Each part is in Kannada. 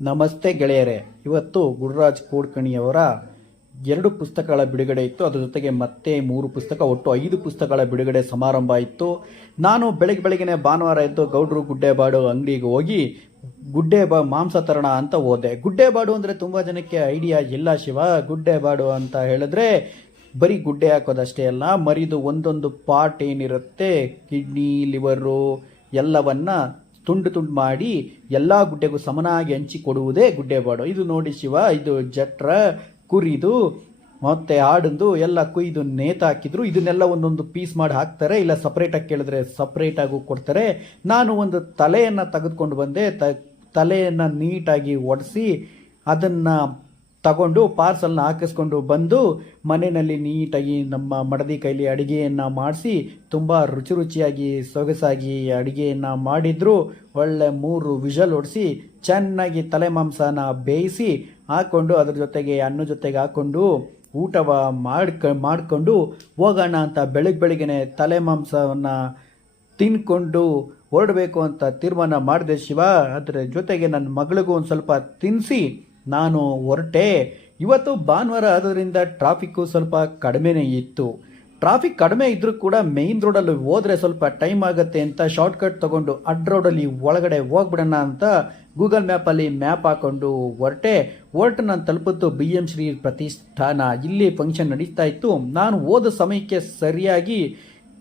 ನಮಸ್ತೆ ಗೆಳೆಯರೇ, ಇವತ್ತು ಗುರುರಾಜ್ ಕೋಡ್ಕಣಿಯವರ ಎರಡು ಪುಸ್ತಕಗಳ ಬಿಡುಗಡೆ ಇತ್ತು. ಅದರ ಜೊತೆಗೆ ಮತ್ತೆ ಮೂರು ಪುಸ್ತಕ, ಒಟ್ಟು ಐದು ಪುಸ್ತಕಗಳ ಬಿಡುಗಡೆ ಸಮಾರಂಭ ಇತ್ತು. ನಾನು ಬೆಳಗ್ಗೆ ಬೆಳಗ್ಗೆನೆ ಭಾನುವಾರ ಎದ್ದು ಗೌಡ್ರು ಗುಡ್ಡೆಬಾಡು ಅಂಗಡಿಗೆ ಹೋಗಿ ಗುಡ್ಡೆ ಬಾ ಮಾಂಸ ತರೋಣ ಅಂತ ಹೋದೆ ಗುಡ್ಡೆಬಾಡು ಅಂದರೆ ತುಂಬ ಜನಕ್ಕೆ ಐಡಿಯಾ ಇಲ್ಲ ಶಿವ. ಗುಡ್ಡೆಬಾಡು ಅಂತ ಹೇಳಿದ್ರೆ ಬರೀ ಗುಡ್ಡೆ ಹಾಕೋದಷ್ಟೇ ಅಲ್ಲ, ಮರಿದು ಒಂದೊಂದು ಪಾರ್ಟ್ ಏನಿರುತ್ತೆ, ಕಿಡ್ನಿ, ಲಿವರು ಎಲ್ಲವನ್ನ ತುಂಡು ತುಂಡು ಮಾಡಿ ಎಲ್ಲ ಗುಡ್ಡೆಗೂ ಸಮನಾಗಿ ಹಂಚಿ ಕೊಡುವುದೇ ಗುಡ್ಡೆಬಾಡು. ಇದು ನೋಡಿ ಶಿವ, ಇದು ಜಟ್ರ ಕುರಿದು, ಮತ್ತೆ ಆಡಂದು ಎಲ್ಲ ಕುಯ್ದು ನೇತು ಹಾಕಿದ್ರು. ಇದನ್ನೆಲ್ಲ ಒಂದೊಂದು ಪೀಸ್ ಮಾಡಿ ಹಾಕ್ತಾರೆ, ಇಲ್ಲ ಸಪ್ರೇಟಾಗಿ ಕೇಳಿದ್ರೆ ಸಪ್ರೇಟಾಗೂ ಕೊಡ್ತಾರೆ. ನಾನು ಒಂದು ತಲೆಯನ್ನು ತೆಗೆದುಕೊಂಡು ಬಂದೆ, ತ, ತಲೆಯನ್ನು ನೀಟಾಗಿ ಒಡಿಸಿ, ಅದನ್ನು ತಗೊಂಡು ಪಾರ್ಸಲ್ನ ಹಾಕಿಸ್ಕೊಂಡು ಬಂದು ಮನೆಯಲ್ಲಿ ನೀಟಾಗಿ ನಮ್ಮ ಮಡದಿ ಕೈಲಿ ಅಡಿಗೆಯನ್ನು ಮಾಡಿಸಿ ತುಂಬ ರುಚಿ ರುಚಿಯಾಗಿ ಸೊಗಸಾಗಿ ಅಡಿಗೆಯನ್ನು ಮಾಡಿದ್ರು. ಒಳ್ಳೆ ಮೂರು ವಿಷಲ್ ಹೊಡಿಸಿ ಚೆನ್ನಾಗಿ ತಲೆ ಮಾಂಸನ ಬೇಯಿಸಿ ಹಾಕ್ಕೊಂಡು ಅದ್ರ ಜೊತೆಗೆ ಅನ್ನ ಜೊತೆಗೆ ಹಾಕ್ಕೊಂಡು ಊಟವ ಮಾಡ್ಕ, ಮಾಡಿಕೊಂಡು ಹೋಗೋಣ ಅಂತ ಬೆಳಗ್ಗೆ ಬೆಳಗ್ಗೆ ತಲೆ ಮಾಂಸವನ್ನು ತಿನ್ಕೊಂಡು ಹೊರಡಬೇಕು ಅಂತ ತೀರ್ಮಾನ ಮಾಡಿದೆ ಶಿವ. ಅದರ ಜೊತೆಗೆ ನನ್ನ ಮಗಳಿಗೂ ಒಂದು ಸ್ವಲ್ಪ ತಿನ್ನಿಸಿ ನಾನು ಹೊರಟೆ. ಇವತ್ತು ಭಾನುವಾರ ಆದ್ದರಿಂದ ಟ್ರಾಫಿಕ್ಕು ಸ್ವಲ್ಪ ಕಡಿಮೆನೇ ಇತ್ತು. ಟ್ರಾಫಿಕ್ ಕಡಿಮೆ ಇದ್ದರೂ ಕೂಡ ಮೇಯ್ನ್ ರೋಡಲ್ಲಿ ಹೋದರೆ ಸ್ವಲ್ಪ ಟೈಮ್ ಆಗುತ್ತೆ ಅಂತ ಶಾರ್ಟ್ಕಟ್ ತೊಗೊಂಡು ಅಡ್ ರೋಡಲ್ಲಿ ಒಳಗಡೆ ಹೋಗ್ಬಿಡೋಣ ಅಂತ ಗೂಗಲ್ ಮ್ಯಾಪಲ್ಲಿ ಮ್ಯಾಪ್ ಹಾಕೊಂಡು ಹೊರಟೆ. ಹೊರಟು ನಾನು ತಲುಪಿದ್ದು ಬಿ ಎಂ ಶ್ರೀ ಪ್ರತಿಷ್ಠಾನ. ಇಲ್ಲಿ ಫಂಕ್ಷನ್ ನಡೀತಾ ಇತ್ತು. ನಾನು ಹೋದ ಸಮಯಕ್ಕೆ ಸರಿಯಾಗಿ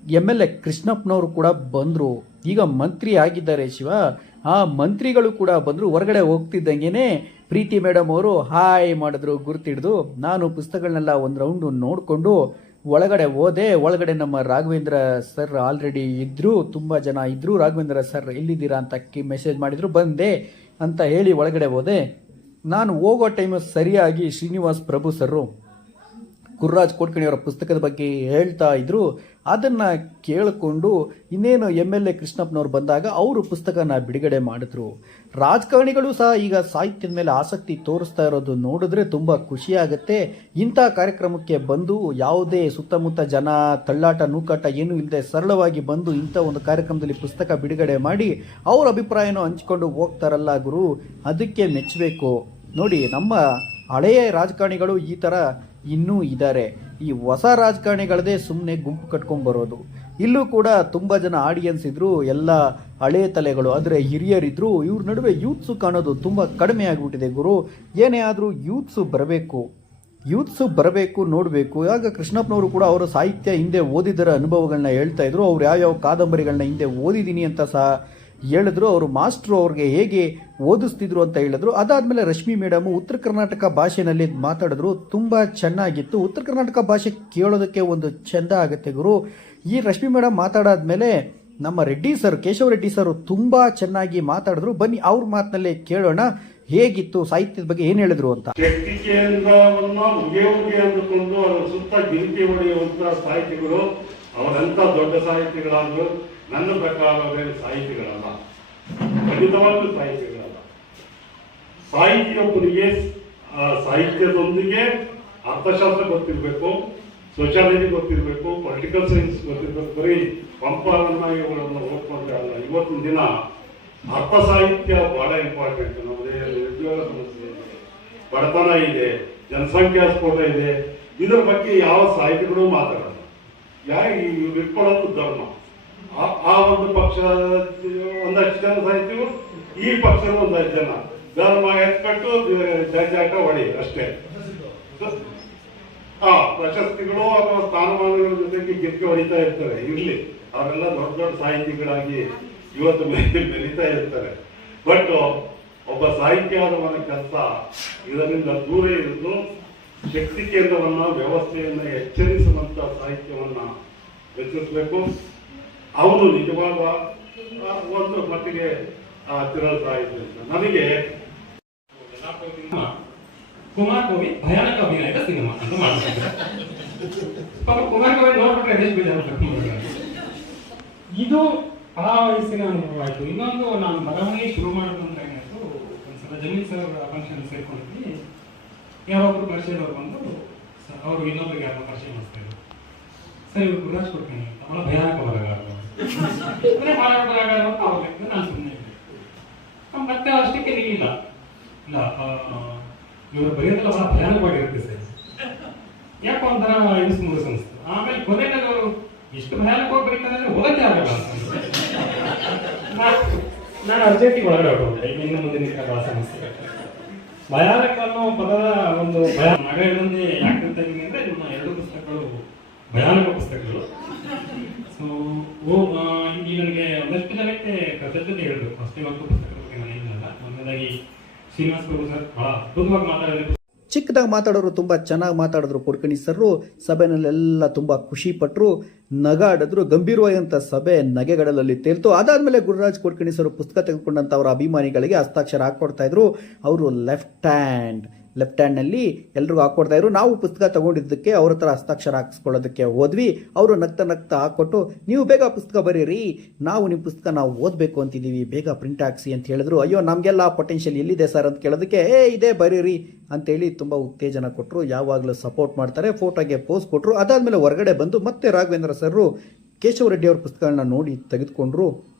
ಎಂ ಎಲ್ ಎ ಕೃಷ್ಣಪ್ಪನವರು ಕೂಡ ಬಂದರು. ಈಗ ಮಂತ್ರಿ ಆಗಿದ್ದಾರೆ ಶಿವ. ಆ ಮಂತ್ರಿಗಳು ಕೂಡ ಬಂದರು, ಹೊರಗಡೆ ಹೋಗ್ತಿದ್ದಂಗೆನೆ ಪ್ರೀತಿ ಮೇಡಮ್ ಅವರು ಹಾಯ್ ಮಾಡಿದ್ರು, ಗುರ್ತಿಡ್ದು. ನಾನು ಪುಸ್ತಕಗಳನ್ನೆಲ್ಲ ಒಂದು ರೌಂಡು ನೋಡಿಕೊಂಡು ಒಳಗಡೆ ಹೋದೆ. ಒಳಗಡೆ ನಮ್ಮ ರಾಘವೇಂದ್ರ ಸರ್ ಆಲ್ರೆಡಿ ಇದ್ದರು ತುಂಬ ಜನ ಇದ್ದರು ರಾಘವೇಂದ್ರ ಸರ್ ಎಲ್ಲಿದ್ದೀರಾ ಅಂತ ಕಿ ಮೆಸೇಜ್ ಮಾಡಿದ್ರು, ಬಂದೆ ಅಂತ ಹೇಳಿ ಒಳಗಡೆ ಹೋದೆ. ನಾನು ಹೋಗೋ ಟೈಮು ಸರಿಯಾಗಿ ಶ್ರೀನಿವಾಸ್ ಪ್ರಭು ಸರ್ರು ಗುರುರಾಜ್ ಕೋಟ್ಕಣಿಯವರ ಪುಸ್ತಕದ ಬಗ್ಗೆ ಹೇಳ್ತಾ ಇದ್ರು. ಅದನ್ನ ಕೇಳಿಕೊಂಡು ಇನ್ನೇನು ಎಂ ಎಲ್ ಎ ಕೃಷ್ಣಪ್ಪನವ್ರು ಬಂದಾಗ ಅವರು ಪುಸ್ತಕನ ಬಿಡುಗಡೆ ಮಾಡಿದ್ರು. ರಾಜಕಾರಣಿಗಳು ಸಹ ಈಗ ಸಾಹಿತ್ಯದ ಮೇಲೆ ಆಸಕ್ತಿ ತೋರಿಸ್ತಾ ಇರೋದು ನೋಡಿದ್ರೆ ತುಂಬ ಖುಷಿಯಾಗುತ್ತೆ ಇಂಥ ಕಾರ್ಯಕ್ರಮಕ್ಕೆ ಬಂದು ಯಾವುದೇ ಸುತ್ತಮುತ್ತ ಜನ ತಳ್ಳಾಟ, ನೂಕಾಟ ಏನೂ ಇಲ್ಲದೆ ಸರಳವಾಗಿ ಬಂದು ಇಂಥ ಒಂದು ಕಾರ್ಯಕ್ರಮದಲ್ಲಿ ಪುಸ್ತಕ ಬಿಡುಗಡೆ ಮಾಡಿ ಅವ್ರ ಅಭಿಪ್ರಾಯನೂ ಹಂಚಿಕೊಂಡು ಹೋಗ್ತಾರಲ್ಲ ಗುರು. ಅದಕ್ಕೆ ಮೆಚ್ಚಬೇಕು. ನೋಡಿ, ನಮ್ಮ ಹಳೆಯ ರಾಜಕಾರಣಿಗಳು ಈ ಥರ ಇನ್ನೂ ಇದ್ದಾರೆ ಈ ಹೊಸ ರಾಜಕಾರಣಿಗಳದೇ ಸುಮ್ಮನೆ ಗುಂಪು ಕಟ್ಕೊಂಡ್ ಬರೋದು. ಇಲ್ಲೂ ಕೂಡ ತುಂಬ ಜನ ಆಡಿಯನ್ಸ್ ಇದ್ರು, ಎಲ್ಲ ಹಳೆ ತಲೆಗಳು ಅಂದರೆ ಹಿರಿಯರಿದ್ರು, ಇವ್ರ ನಡುವೆ ಯೂತ್ಸು ಕಾಣೋದು ತುಂಬ ಕಡಿಮೆ ಆಗಿಬಿಟ್ಟಿದೆ ಗುರು. ಏನೇ ಆದರೂ ಯೂತ್ಸು ಬರಬೇಕು. ಯೂತ್ಸು ಬರಬೇಕು, ನೋಡಬೇಕು. ಆಗ ಕೃಷ್ಣಪ್ಪನವರು ಕೂಡ ಅವರ ಸಾಹಿತ್ಯ ಹಿಂದೆ ಓದಿದರ ಅನುಭವಗಳನ್ನ ಹೇಳ್ತಾ ಇದ್ರು. ಅವ್ರು ಯಾವ್ಯಾವ ಕಾದಂಬರಿಗಳನ್ನ ಹಿಂದೆ ಓದಿದ್ದೀನಿ ಅಂತ ಸಹ ಹೇಳಿದ್ರು, ಅವರು ಮಾಸ್ಟ್ರು ಅವ್ರಿಗೆ ಹೇಗೆ ಓದಿಸ್ತಿದ್ರು ಅಂತ ಹೇಳಿದ್ರು. ಅದಾದ್ಮೇಲೆ ರಶ್ಮಿ ಮೇಡಮ್ ಉತ್ತರ ಕರ್ನಾಟಕ ಭಾಷೆನಲ್ಲಿ ಮಾತಾಡಿದ್ರು. ತುಂಬ ಚೆನ್ನಾಗಿತ್ತು. ಉತ್ತರ ಕರ್ನಾಟಕ ಭಾಷೆ ಕೇಳೋದಕ್ಕೆ ಒಂದು ಚೆಂದ ಆಗುತ್ತೆ ಗುರು. ಈ ರಶ್ಮಿ ಮೇಡಮ್ ಮಾತಾಡಾದ್ಮೇಲೆ ನಮ್ಮ ರೆಡ್ಡಿ ಸರ್, ಕೇಶವ ರೆಡ್ಡಿ ಸರ್ ತುಂಬ ಚೆನ್ನಾಗಿ ಮಾತಾಡಿದ್ರು. ಬನ್ನಿ, ಅವ್ರ ಮಾತಿನಲ್ಲಿ ಕೇಳೋಣ. ಹೇಗಿತ್ತು ಸಾಹಿತ್ಯದ ಬಗ್ಗೆ ಏನು ಹೇಳಿದ್ರು ಅಂತ? ಸುತ್ತ ಸಾಹಿತಿಗಳು, ಅವರೆಂತ ದೊಡ್ಡ ಸಾಹಿತಿಗಳಾದ್ರು ನನ್ನ ಪ್ರಕಾರ ಅವರೇನು ಸಾಹಿತಿಗಳಲ್ಲ. ಖಂಡಿತವಾಗ್ಲೂ ಸಾಹಿತಿಗಳಲ್ಲ. ಆ, ಸಾಹಿತ್ಯದೊಂದಿಗೆ ಅರ್ಥಶಾಸ್ತ್ರ ಗೊತ್ತಿರಬೇಕು ಸೋಷಿಯಾಲಜಿ ಗೊತ್ತಿರಬೇಕು ಪೊಲಿಟಿಕಲ್ ಸೈನ್ಸ್ ಗೊತ್ತಿರಬೇಕು, ಬರೀ ಪಂಪರನ್ನ ಇವುಗಳನ್ನು ಓದ್ಕೊಂಡ್ರೆ ಅಲ್ಲ. ಇವತ್ತಿನ ದಿನ ಅರ್ಥ ಸಾಹಿತ್ಯ ಬಹಳ ಇಂಪಾರ್ಟೆಂಟ್ ನಮ್ಮ ದೇಹದಲ್ಲಿ ಉದ್ಯೋಗ ಸಮಸ್ಯೆ ಇದೆ. ಬಡತನ ಇದೆ, ಜನಸಂಖ್ಯಾ ಸ್ಫೋಟ ಇದೆ. ಇದರ ಬಗ್ಗೆ ಯಾವ ಸಾಹಿತಿಗಳು ಮಾತಾಡಲ್ಲ. ಇವ್ರು ಇಟ್ಕೊಳ್ಳೋದು ಧರ್ಮ? ಆ- ಒಂದು ಪಕ್ಷ, ಒಂದಷ್ಟು ಜನ ಸಾಹಿತ್ಯವು ಈ ಪಕ್ಷದ ಒಂದಷ್ಟು ಜನ. ಧರ್ಮ ಎತ್ಕಟ್ಟು ಜಂಜಾಟ ಹೊಡಿ, ಅಷ್ಟೇ. ಹಾ ಪ್ರಶಸ್ತಿಗಳು ಅಥವಾ ಸ್ಥಾನಮಾನಗಳ ಜೊತೆಗೆ ಗಿರ್ಕೆ ಹೊಡಿತಾ ಇರ್ತಾರೆ ಇರ್ಲಿ. ಅವರೆಲ್ಲ ದೊಡ್ಡ ದೊಡ್ಡ ಸಾಹಿತಿಗಳಾಗಿ ಇವತ್ತು ಮೆರೀತಾ ಇರ್ತಾರೆ ಬಟ್ ಒಬ್ಬ ಸಾಹಿತ್ಯವಾದವನ ಕೆಲಸ ಇದರಿಂದ ದೂರ ಇದ್ದು, ಶಕ್ತಿ ಕೇಂದ್ರವನ್ನ, ವ್ಯವಸ್ಥೆಯನ್ನ ಎಚ್ಚರಿಸುವಂತ ಸಾಹಿತ್ಯವನ್ನ ರಚಿಸಬೇಕು. ಅವನು ನಿಜವಾದ ಒಂದು ಮಟ್ಟಿಗೆ ತಿರಳ ನಮಗೆ ಅಂತ. ನನಗೆ ಕುಮಾರ್ ಕವಿ, ಭಯಾನಕ ಅಭಿನಯದ ಸಿನಿಮಾ ಅಂತ ಮಾಡ್ತಾರೆ ಪಾಪ ಕುಮಾರ್ ಕವಿ ನೋಡ್ಬಿಟ್ರೆ ಎಷ್ಟು ಇದು ಆ ವಯಸ್ಸಿನ ಅನುಭವ ಆಯಿತು. ಇನ್ನೊಂದು ನಾನು ಬರವಣಿಗೆ ಶುರು ಮಾಡೋದಂತ ಏನಾಯ್ತು ಒಂದ್ಸಲ ಜಮೀನ್ ಸರ್ ಫಂಕ್ಷನ್ ಸೇರ್ಕೊಂಡಿದ್ವಿ. ಯಾರೊಬ್ರು ಪರಿಚಯದವ್ರು ಬಂದು ಅವರು ಇನ್ನೊಬ್ರಿಗೆ ಯಾರೋ ಪರಿಚಯ ಮಾಡ್ತಾರೆ ಸರ್, ಇವ್ರು ಗುರುರಾಜ್ ಕೊಡ್ತೀನಿ ಬಹಳ ಭಯಾನಕ ಬರಗಾರರು ಅಂದ್ರೆ ಬರಗಾರರು ಅಂತ ಹೋಗ್ಬೇಕು ನಾನು ಸುಮ್ಮನೆ ಮತ್ತೆ ಅಷ್ಟಕ್ಕೆ ನಿಲ್ಲ ಇಲ್ಲ ಇವರು ಬರೆಯೋದೆಲ್ಲ ಬಹಳ ಭಯಾನಕವಾಗಿರುತ್ತೆ ಸರ್. ಯಾಕೋ ಒಂಥರ ಇನ್ಸ್ ಮುಗಿಸ್ ಅನಿಸ್ತು ಆಮೇಲೆ ಕೊನೆಯಲ್ಲಿ ಅವರು ಇಷ್ಟು ಭಯಾನಕವಾಗಿ ಬರೀತಾರೆ ಓದಕ್ಕೆ ಆಗಲ್ಲ ನಾನು- ಅರ್ಜೆಂಟಿಗೆ ಒಳಗಡೆ ಹೊರಟೋದೆ ಇನ್ನು ಮುಂದೆ ನಿಂತ ಭಾಳ ಸಮಸ್ಯೆ ಭಯಾನಕ ಅನ್ನೋ ಪದದ ಒಂದು ಭಯ ಮಗ ಹೇಳಂದೆ ಯಾಕೆ ಅಂತ ಅಂದ್ರೆ ನಿಮ್ಮ ಎರಡು ಪುಸ್ತಕಗಳು ಭಯಾನಕ ಪುಸ್ತಕಗಳು. ಸೊ ಓಮ್ ಇಲ್ಲಿ ನನಗೆ ಒಂದಷ್ಟು ಜನಕ್ಕೆ ಕೃತಜ್ಞತೆ ಹೇಳಬೇಕು. ಅಷ್ಟೇ ಮತ್ತು ಪುಸ್ತಕದ ಬಗ್ಗೆ ನಾನು ಏನಿಲ್ಲ. ಮೊದಲನೇದಾಗಿ ಶ್ರೀನಿವಾಸ್ ಪ್ರಭು ಸರ್ ಬಹಳ ಅದ್ಭುತವಾಗಿ ಮಾತಾಡಿದ್ರು. ಚಿಕ್ಕದಾಗಿ ಮಾತಾಡೋರು ತುಂಬ ಚೆನ್ನಾಗಿ ಮಾತಾಡಿದ್ರು ಕೊಡ್ಕಣಿ ಸರ್ರು. ಸಭೆನಲ್ಲೆಲ್ಲ ತುಂಬ ಖುಷಿ ಪಟ್ಟರು ನಗಾಡಿದ್ರು. ಗಂಭೀರವಾದಂಥ ಸಭೆ ನಗೆಗಡಲಲ್ಲಿ ತೇಲ್ತು. ಅದಾದಮೇಲೆ ಗುರುರಾಜ್ ಕೊಡ್ಕಣಿ ಸರ್ ಪುಸ್ತಕ ತೆಗೆದುಕೊಂಡಂಥ ಅವರ ಅಭಿಮಾನಿಗಳಿಗೆ ಹಸ್ತಾಕ್ಷರ ಹಾಕ್ಕೊಡ್ತಾ ಇದ್ರು. ಅವರು ಲೆಫ್ಟ್ ಹ್ಯಾಂಡ್. ಲೆಫ್ಟ್ ಹ್ಯಾಂಡ್ನಲ್ಲಿ ಎಲ್ರಿಗೂ ಹಾಕ್ಕೊಡ್ತಾ ಇದ್ರು. ನಾವು ಪುಸ್ತಕ ತಗೊಂಡಿದ್ದಕ್ಕೆ ಅವ್ರ ಹತ್ರ ಹಸ್ತಾಕ್ಷರ ಹಾಕಿಸ್ಕೊಳ್ಳೋದಕ್ಕೆ ಹೋದ್ವಿ. ಅವರು ನಗ್ತ ನಗ್ತ ಹಾಕ್ಕೊಟ್ಟು ನೀವು ಬೇಗ ಪುಸ್ತಕ ಬರೀರಿ. ನಾವು ನಿಮ್ಮ ಪುಸ್ತಕ ನಾವು ಓದಬೇಕು ಅಂತಿದ್ದೀವಿ ಬೇಗ ಪ್ರಿಂಟ್ ಹಾಕ್ಸಿ ಅಂತ ಹೇಳಿದ್ರು. ಅಯ್ಯೋ, ನಮಗೆಲ್ಲ ಪೊಟೆನ್ಷಿಯಲ್ ಎಲ್ಲಿದೆ ಸರ್ ಅಂತ ಕೇಳೋದಕ್ಕೆ, ಏ, ಇದೆ ಬರೀರಿ ಅಂತೇಳಿ ತುಂಬ ಉತ್ತೇಜನ ಕೊಟ್ಟರು ಯಾವಾಗಲೂ ಸಪೋರ್ಟ್ ಮಾಡ್ತಾರೆ. ಫೋಟೋಗೆ ಪೋಸ್ ಕೊಟ್ಟರು ಅದಾದಮೇಲೆ ಹೊರಗಡೆ ಬಂದು ಮತ್ತೆ ರಾಘವೇಂದ್ರ ಸರ್ರು ಕೇಶವ ರೆಡ್ಡಿ ಅವ್ರ ಪುಸ್ತಕಗಳನ್ನ ನೋಡಿ ತೆಗೆದುಕೊಂಡ್ರು.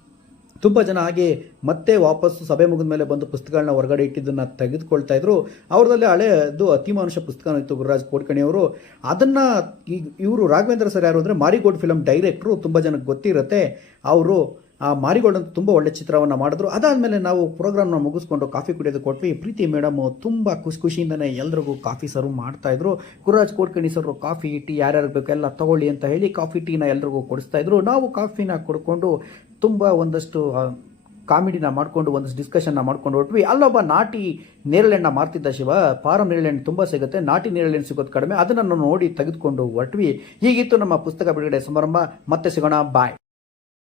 ತುಂಬ ಜನ ಹಾಗೆ ಮತ್ತೆ ವಾಪಸ್ಸು ಸಭೆ ಮುಗಿದ ಮೇಲೆ ಬಂದು ಪುಸ್ತಕಗಳನ್ನ ಹೊರಗಡೆ ಇಟ್ಟಿದ್ದನ್ನು ತೆಗೆದುಕೊಳ್ತಾ ಇದ್ರು. ಅವ್ರದಲ್ಲಿ ಹಳೆಯದು ಅತಿಮಾನುಷ ಪುಸ್ತಕ ಇತ್ತು ಗುರುರಾಜ್ ಕೋಡ್ಕಣಿಯವರು ಅದನ್ನು ಇವರು ರಾಘವೇಂದ್ರ ಸರ್ ಯಾರು ಅಂದರೆ ಮಾರಿಗೋಲ್ಡ್ ಫಿಲಮ್ ಡೈರೆಕ್ಟ್ರು, ತುಂಬ ಜನಕ್ಕೆ ಗೊತ್ತಿರುತ್ತೆ. ಅವರು ಆ ಮಾರಿಗೋಲ್ಡ್ ಅಂತ ತುಂಬ ಒಳ್ಳೆ ಚಿತ್ರವನ್ನು ಮಾಡಿದ್ರು. ಅದಾದಮೇಲೆ ನಾವು ಪ್ರೋಗ್ರಾಮ್ನ ಮುಗಿಸ್ಕೊಂಡು ಕಾಫಿ ಕುಡಿಯೋದು ಕೊಟ್ವಿ ಪ್ರೀತಿ ಮೇಡಮ್ ತುಂಬ ಖುಷಿ ಖುಷಿಯಿಂದನೇ ಎಲ್ರಿಗೂ ಕಾಫಿ ಸರ್ವ್ ಮಾಡ್ತಾ ಇದ್ರು. Gururaj Kodkani sir coffee, tea ಯಾರ್ಯಾರು ಬೇಕು ಎಲ್ಲ ತಗೊಳ್ಳಿ ಅಂತ ಹೇಳಿ ಕಾಫಿ ಟೀನ ಎಲ್ರಿಗೂ ಕೊಡಿಸ್ತಾ ಇದ್ರು. ನಾವು ಕಾಫಿನ ಕುಡ್ಕೊಂಡು ತುಂಬ ಒಂದಷ್ಟು ಕಾಮಿಡಿನ ಮಾಡಿಕೊಂಡು, ಒಂದಷ್ಟು ಡಿಸ್ಕಷನ್ನ ಮಾಡ್ಕೊಂಡು ಹೊಟ್ವಿ ಅಲ್ಲೊಬ್ಬ ನಾಟಿ ನೇರಳೆಣ್ಣ ಮಾರ್ತಿದ್ದ ಶಿವ, ಪಾರಂ ನೇರಳೆಣ್ಣೆ ತುಂಬ ಸಿಗುತ್ತೆ, ನಾಟಿ ನೇರಳೆಣ್ಣೆ ಸಿಗೋದು ಕಡಿಮೆ ಅದನ್ನು ನೋಡಿ ತೆಗೆದುಕೊಂಡು ಹೊರಟ್ವಿ. ಹೀಗಿತ್ತು ನಮ್ಮ ಪುಸ್ತಕ ಬಿಡುಗಡೆ ಸಮಾರಂಭ. ಮತ್ತೆ ಸಿಗೋಣ ಬಾಯ್